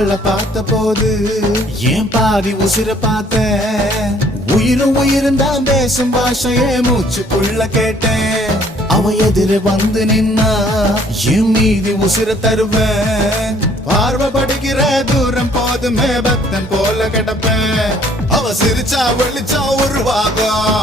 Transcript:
அவளை பார்த்த போது ஏன் பாதி உசிர பார்த்த உயிரும் தான் பேசும் பாஷையே மூச்சுக்குள்ள கேட்டேன் அவ எதிர வந்து நின்னா என் மீதி உசிர தருவேன் பார்வை படிக்கிற தூரம் போதுமே பக்தன் போல கிடப்பேன் அவ சிரிச்சா வெளிச்சா உருவாகும்